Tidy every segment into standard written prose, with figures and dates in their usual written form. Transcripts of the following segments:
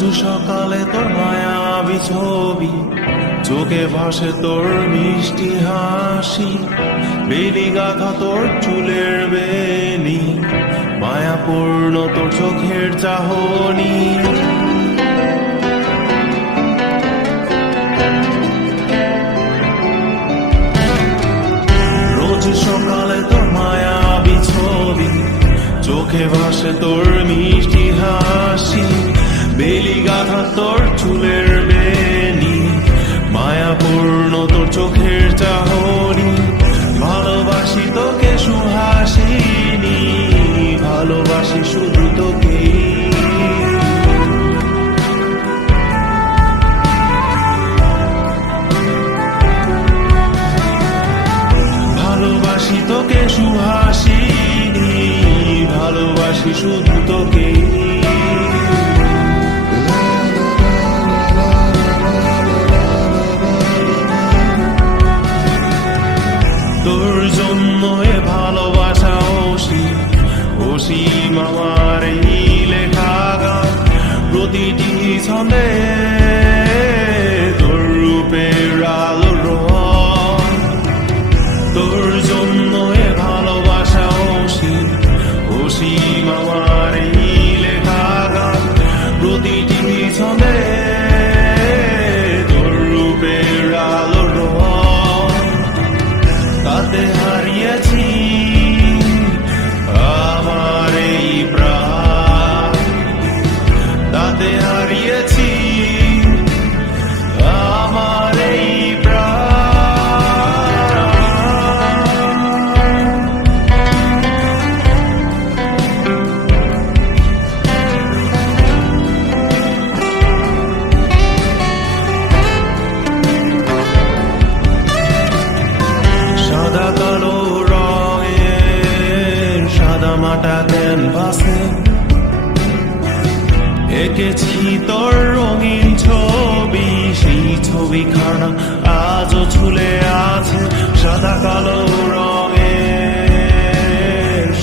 রোজ সকালে তোর মায়াবী ছবি, চোখে ভাসে তোর মিষ্টি হাসি, বেলি গাঁথা তোর চুলের বেনি, মায়াপূর্ণ তোর চোখের চাহনি। রোজ সকালে তোর মায়াবী ছবি, চোখে ভাসে তোর মিষ্টি হাসি, বেলি গাঁথা তোর চুলের বেনি, মায়াপূর্ণ তোর চোখের চাহনি। ভালোবাসি তোকে সুহাসিনী, ভালোবাসি শুধু তোকে। ভালোবাসি তোকে সুহাসিনী, ভালোবাসি শুধু তোকে। তোর জন্য এ ভালোবাসা অসীম আমার এই লেখা গান, প্রতিটি ছন্দে তোর রূপের আলো রং। তোর জন্য এ ভালোবাসা অসীম আমার এই লেখা গান, প্রতিটি ছন্দে তোর রূপের আলো রং। তাতে হারিয়েছি আমার এই প্রাণ, তাতে হারিয়েছি আমার এই সাদা কালো রঙের সাদা মাটা ক্যানভাসে এঁকেছি তোর রঙিন ছবি, সেই ছবিখানা আজও ঝুলে আছে। সাদা কালো রঙের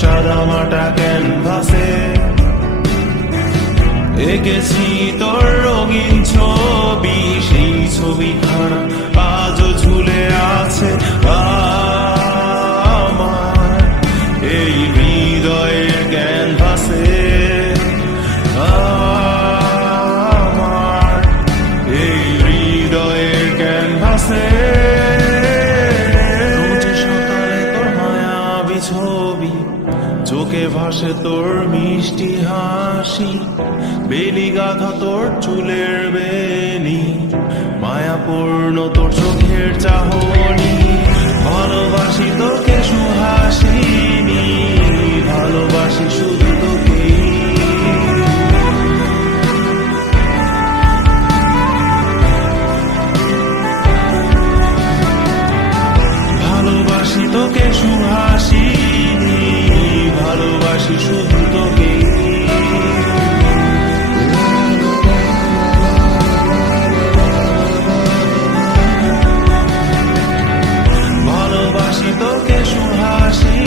সাদা মাটা ক্যানভাসে এঁকেছি তোর রঙিন ছবি, সেই ছবিখানা আজও ঝুলে আছে আমার এই হৃদয়ের ক্যানভাসে। আমার এই হৃদয়ের ক্যানভাসে রোজ সকালে তোর মায়াবী ছবি, চোখে ভাসে তোর মিষ্টি হাসি, বেলি গাঁথা তোর চুলের বেনি, মায়াপূর্ণ তোর চোখের চাহনি। ভালোবাসি তোকে সুহাসিনী, ভালোবাসি শুধু তোকে। ভালোবাসি তোকে সুহাসিনী, ভালোবাসি শুধু তোকে। ভালোবাসি তোকে সুহাসিনী।